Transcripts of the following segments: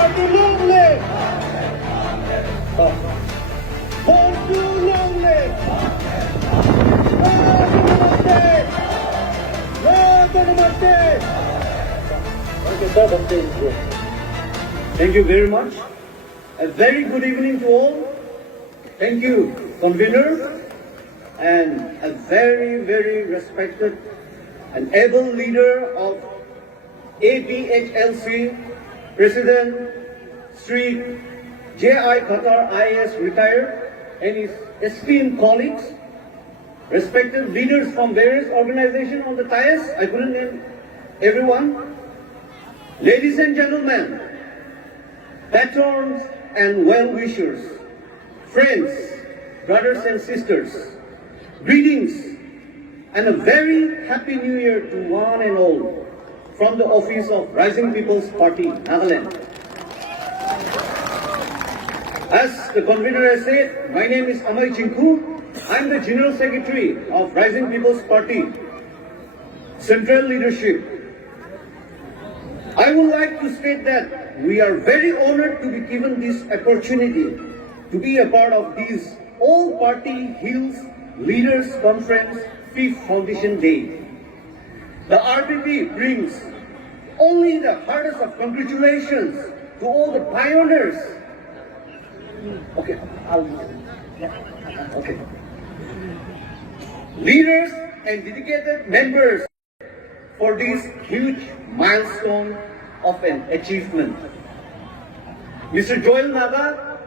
Party long live! Chingkhu long live! Thank you very much. A very good evening to all. Thank you, convener, and a very, very respected and able leader of APHLC, President Sri G.Secretary IAS retired, and his esteemed colleagues, respected leaders from various organizations on the dais. I couldn't name everyone. Ladies and gentlemen, patrons and well-wishers, friends, brothers and sisters, greetings and a very happy new year to one and all from the office of Rising People's Party, Nagaland. As the convener has said, my name is Amai Chingkhu. I'm the General Secretary of Rising People's Party, Central Leadership. I would like to state that we are very honored to be given this opportunity to be a part of this all-party Hills Leaders Conference 5th Foundation Day. The RPP brings only the hardest of congratulations to all the pioneers. Leaders and dedicated members for this huge milestone of an achievement. Mr. Joel Naga,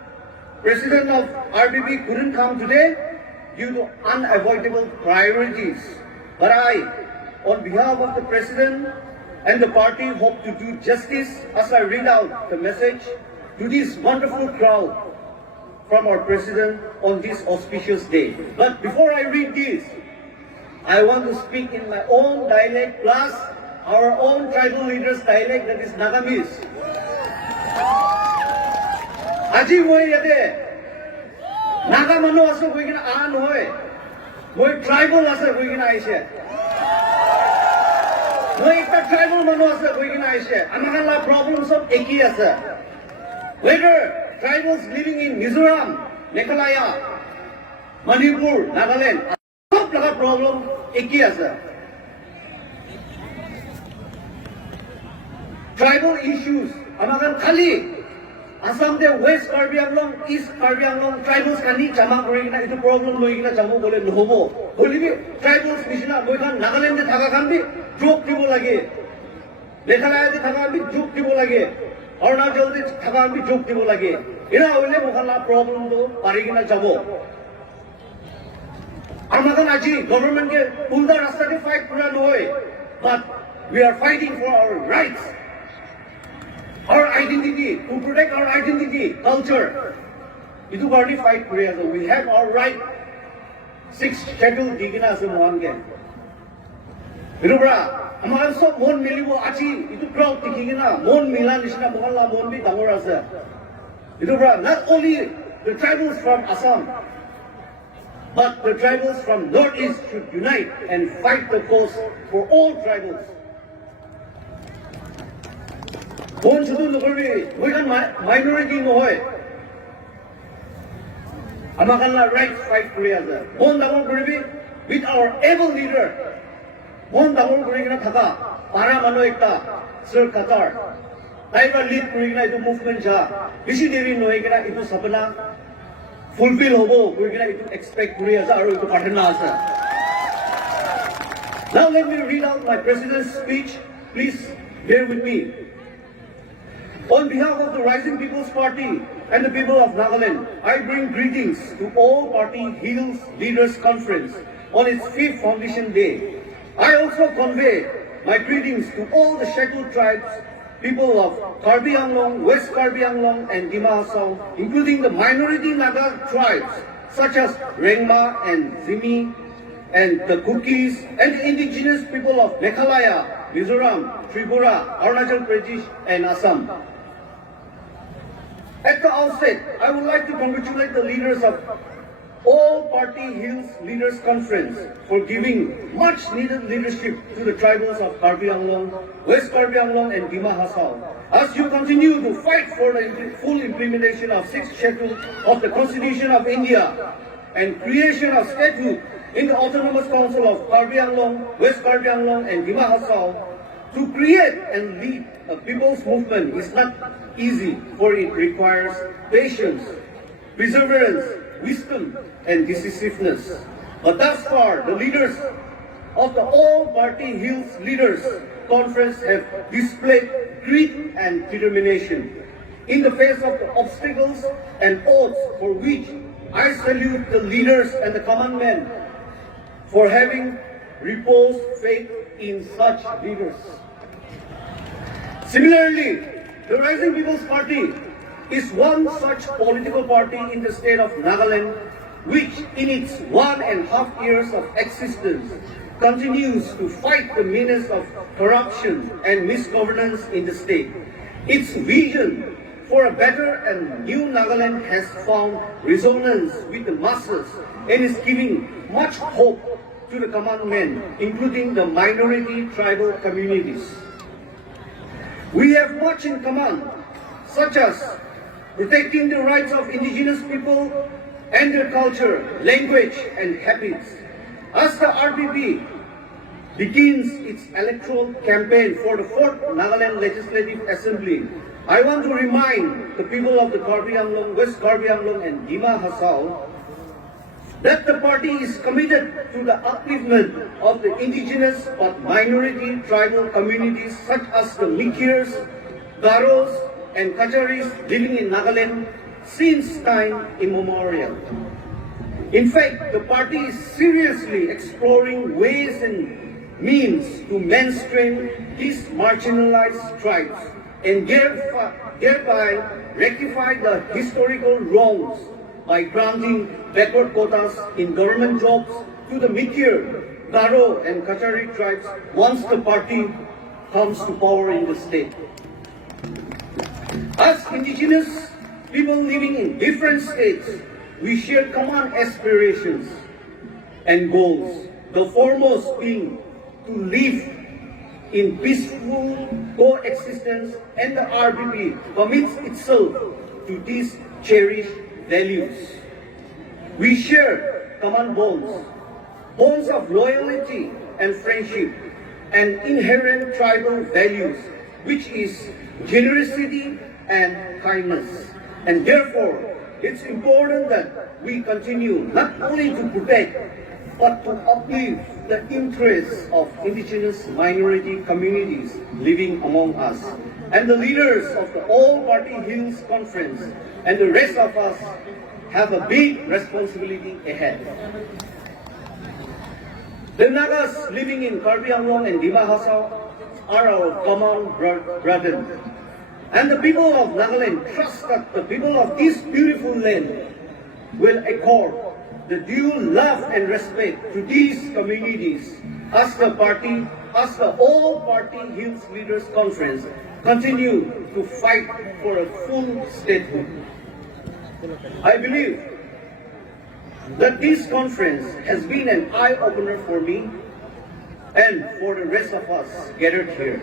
President of RPP, couldn't come today due to unavoidable priorities. But I, on behalf of the President and the party, hope to do justice as I read out the message to this wonderful crowd from our President on this auspicious day. But before I read this, I want to speak in my own dialect plus our own tribal leaders' dialect, that is Nagamis. Aji moi yate Naga manu asa koi kina aan hoy, moi tribal asa koi kina aise. Moi ekta tribal manu asa koi kina aise. Amakan la problems of eki asa. Whether tribals living in Mizoram, Meghalaya, Manipur, Nagaland, सब लगा problem एक ही है tribal issues हमारे खाली असम के west Karbi Anglong east Karbi Anglong tribals का नहीं जमा करेंगे ना इतो प्रॉब्लम लोगी ना जमा बोले नहोबो बोली भी ट्राइबल्स मिशना बोई खान नागालैंड के थाका खान भी जोक टिबो लगे मेघालय के थाका भी जोक टिबो लगे अरुणाचल के थाका भी जोक टिबो लगे इना बोले मुखाला प्रॉब्लम तो पारेगी ना जमो Amakan aji government ke ulda rasta ke fight kura noy, but we are fighting for our rights, our identity, to protect our identity, culture. Itu karni fight kura asa. We have our right. 6th schedule digina asa mohan ke. Itu bra, amakan sob mon milibo aji itu crowd digina mon milan isna mohan la mon bi dangor asa. Itu bra, not only the tribals from Assam, but the tribals from Northeast should unite and fight the cause for all tribals. Bon chudu nukurbi, we can minority no hoy. Amakan la rights fight Korea. Bon dangol kuribi with our able leader. Bon dangol kuri na thaka para mano ekta Sir Qatar. Taiba lead kuri na ito movement ja. Bisi deri no ekra ito sapna fulfill hobo, we're going to expect Korea to partner. Now let me read out my President's speech. Please bear with me. On behalf of the Rising People's Party and the people of Nagaland, I bring greetings to all party Hills Leaders Conference on its 5th Foundation Day. I also convey my greetings to all the scheduled tribes, people of Karbi Anglong, West Karbi Anglong, and Dima Asal, including the minority Naga tribes such as Rengma and Zimi, and the Kukis, and the indigenous people of Meghalaya, Mizoram, Tripura, Arunachal Pradesh, and Assam. At the outset, I would like to congratulate the leaders of all parties All-Party Hills Leaders Conference for giving much-needed leadership to the tribals of Karbi Anglong, West Karbi Anglong, and Dima Hasao. As you continue to fight for the full implementation of 6th Schedule of the Constitution of India and creation of statehood in the Autonomous Council of Karbi Anglong, West Karbi Anglong, and Dima Hasao, to create and lead a people's movement is not easy, for it requires patience, perseverance, wisdom, and decisiveness. But thus far, the leaders of the All-Party Hills Leaders Conference have displayed grit and determination in the face of the obstacles and odds, for which I salute the leaders and the command men for having reposed faith in such leaders. Similarly, the Rising People's Party is one such political party in the state of Nagaland, which in its 1.5 years of existence continues to fight the menace of corruption and misgovernance in the state. Its vision for a better and new Nagaland has found resonance with the masses and is giving much hope to the command men, including the minority tribal communities. We have much in common, such as protecting the rights of indigenous people and their culture, language, and habits. As the RPP begins its electoral campaign for the 4th Nagaland Legislative Assembly, I want to remind the people of the Karbi Anglong, West Karbi Anglong, and Dima Hasao that the party is committed to the upliftment of the indigenous but minority tribal communities such as the Mikirs, Garos, and Kacharis living in Nagaland since time immemorial. In fact, the party is seriously exploring ways and means to mainstream these marginalized tribes and thereby rectify the historical wrongs by granting backward quotas in government jobs to the Mikir, Garo, and Kachari tribes once the party comes to power in the state. As indigenous people living in different states, we share common aspirations and goals, the foremost being to live in peaceful coexistence, and the RPP commits itself to these cherished values. We share common bonds, bonds of loyalty and friendship, and inherent tribal values, which is generosity and kindness. And therefore, it's important that we continue not only to protect, but to uplift the interests of indigenous minority communities living among us. And the leaders of the All-Party Hills Conference and the rest of us have a big responsibility ahead. The Nagas living in Karbi Anglong and Dima Hasao are our common brethren. And the people of Nagaland trust that the people of this beautiful land will accord the due love and respect to these communities as the All-Party Hills Leaders Conference continue to fight for a full statehood. I believe that this conference has been an eye-opener for me and for the rest of us gathered here.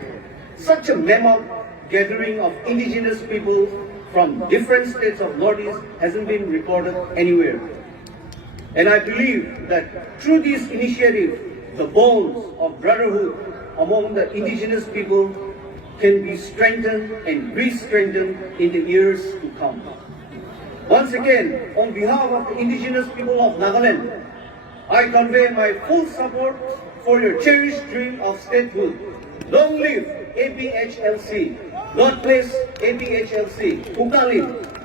Such a mammoth gathering of indigenous people from different states of Northeast hasn't been recorded anywhere. And I believe that through this initiative, the bonds of brotherhood among the indigenous people can be strengthened and re-strengthened in the years to come. Once again, on behalf of the indigenous people of Nagaland, I convey my full support for your cherished dream of statehood. Long live APHLC! God bless APHLC! Ukalim!